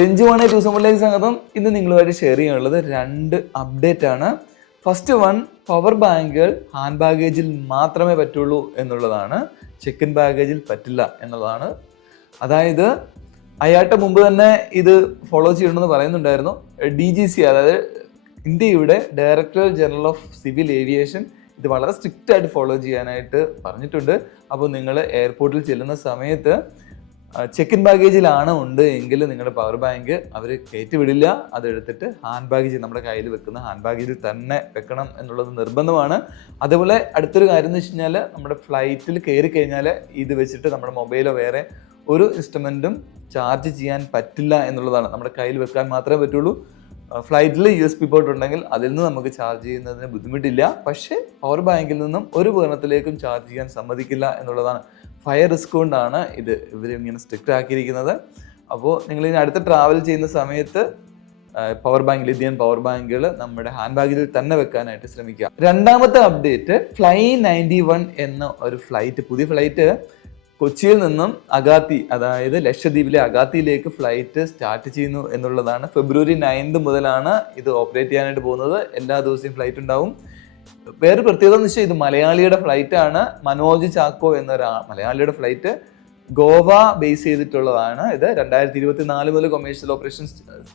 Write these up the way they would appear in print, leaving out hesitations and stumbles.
രഞ്ജുവാണ് ടൂസംബിളിലേക്ക് സ്വാഗതം. ഇന്ന് നിങ്ങളുമായിട്ട് ഷെയർ ചെയ്യാനുള്ളത് 2 അപ്ഡേറ്റ് ആണ്. ഫസ്റ്റ് വൺ, പവർ ബാങ്കുകൾ ഹാൻഡ് ബാഗേജിൽ മാത്രമേ പറ്റുള്ളൂ എന്നുള്ളതാണ്. ചെക്ക് ഇൻ ബാഗേജിൽ പറ്റില്ല എന്നുള്ളതാണ്. അതായത് അയാളുടെ മുമ്പ് തന്നെ ഇത് ഫോളോ ചെയ്യണമെന്ന് പറയുന്നുണ്ടായിരുന്നു. DGC, അതായത് ഇന്ത്യയുടെ director general of civil aviation ഇത് വളരെ സ്ട്രിക്റ്റ് ആയിട്ട് ഫോളോ ചെയ്യാനായിട്ട് പറഞ്ഞിട്ടുണ്ട്. അപ്പോൾ നിങ്ങൾ എയർപോർട്ടിൽ ചെല്ലുന്ന സമയത്ത് ചെക്ക് ഇൻ ബാഗേജിലാണ് ഉണ്ട് എങ്കിൽ നിങ്ങളുടെ പവർ ബാങ്ക് അവർ കയറ്റി വിടില്ല. അതെടുത്തിട്ട് ഹാൻഡ് ബാഗേജ്, നമ്മുടെ കയ്യിൽ വെക്കുന്ന ഹാൻഡ് ബാഗേജിൽ തന്നെ വെക്കണം എന്നുള്ളത് നിർബന്ധമാണ്. അതേപോലെ അടുത്തൊരു കാര്യം എന്ന് വെച്ച് കഴിഞ്ഞാൽ, നമ്മുടെ ഫ്ലൈറ്റിൽ കയറി കഴിഞ്ഞാൽ ഇത് വെച്ചിട്ട് നമ്മുടെ മൊബൈലോ വേറെ ഒരു ഇൻസ്ട്രുമെൻറ്റും ചാർജ് ചെയ്യാൻ പറ്റില്ല എന്നുള്ളതാണ്. നമ്മുടെ കയ്യിൽ വെക്കാൻ മാത്രമേ പറ്റുള്ളൂ. ഫ്ലൈറ്റിൽ USB പോർട്ട് ഉണ്ടെങ്കിൽ അതിൽ നിന്ന് നമുക്ക് ചാർജ് ചെയ്യുന്നതിന് ബുദ്ധിമുട്ടില്ല. പക്ഷേ പവർ ബാങ്കിൽ നിന്നും ഒരു ഉപകരണത്തിലേക്കും ചാർജ് ചെയ്യാൻ സമ്മതിക്കില്ല എന്നുള്ളതാണ്. ഫയർ റിസ്ക് കൊണ്ടാണ് ഇവർ ഇങ്ങനെ സ്ട്രിക്റ്റ് ആക്കിയിരിക്കുന്നത്. അപ്പോൾ നിങ്ങൾ ഇനി അടുത്ത ട്രാവൽ ചെയ്യുന്ന സമയത്ത് പവർ ബാങ്ക്, ലിഥിയം പവർ ബാങ്കുകൾ നമ്മുടെ ഹാൻഡ് ബാഗിൽ തന്നെ വെക്കാനായിട്ട് ശ്രമിക്കുക. രണ്ടാമത്തെ അപ്ഡേറ്റ്, ഫ്ലൈ 91 എന്ന ഒരു ഫ്ലൈറ്റ്, പുതിയ ഫ്ലൈറ്റ് കൊച്ചിയിൽ നിന്നും അഗാത്തി, അതായത് ലക്ഷദ്വീപിലെ അഗാത്തിയിലേക്ക് ഫ്ലൈറ്റ് സ്റ്റാർട്ട് ചെയ്യുന്നു എന്നുള്ളതാണ്. ഫെബ്രുവരി 9 മുതലാണ് ഇത് ഓപ്പറേറ്റ് ചെയ്യാനായിട്ട് പോകുന്നത്. എല്ലാ ദിവസവും ഫ്ലൈറ്റ് ഉണ്ടാവും. വേറെ പ്രത്യേകത എന്ന് വെച്ചാൽ ഇത് മലയാളിയുടെ ഫ്ലൈറ്റ് ആണ്. മനോജ് ചാക്കോ മലയാളിയുടെ ഫ്ലൈറ്റ് ഗോവ ബേസ് ചെയ്തിട്ടുള്ളതാണ്. ഇത് 2024 മുതൽ കൊമേഴ്ഷ്യൽ ഓപ്പറേഷൻ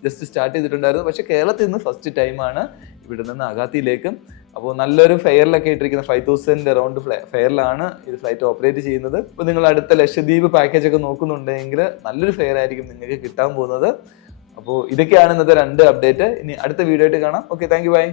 ജസ്റ്റ് സ്റ്റാർട്ട് ചെയ്തിട്ടുണ്ടായിരുന്നു. പക്ഷേ കേരളത്തിൽ നിന്ന് ഫസ്റ്റ് ടൈമാണ് ഇവിടെ നിന്ന് അഗാത്തിയിലേക്ക്. അപ്പോൾ നല്ലൊരു ഫെയറിലൊക്കെ ഇട്ടിരിക്കുന്ന 5000 അറൗണ്ട് ഫെയറിലാണ് ഇത് ഫ്ലൈറ്റ് ഓപ്പറേറ്റ് ചെയ്യുന്നത്. ഇപ്പോൾ നിങ്ങൾ അടുത്ത ലക്ഷദ്വീപ് പാക്കേജ് ഒക്കെ നോക്കുന്നുണ്ടെങ്കിൽ നല്ലൊരു ഫെയർ ആയിരിക്കും നിങ്ങൾക്ക് കിട്ടാൻ പോകുന്നത്. അപ്പോൾ ഇതൊക്കെയാണ് ഇന്നത്തെ 2 അപ്ഡേറ്റ്. ഇനി അടുത്ത വീഡിയോ ആയിട്ട് കാണാം. Okay, thank you, by.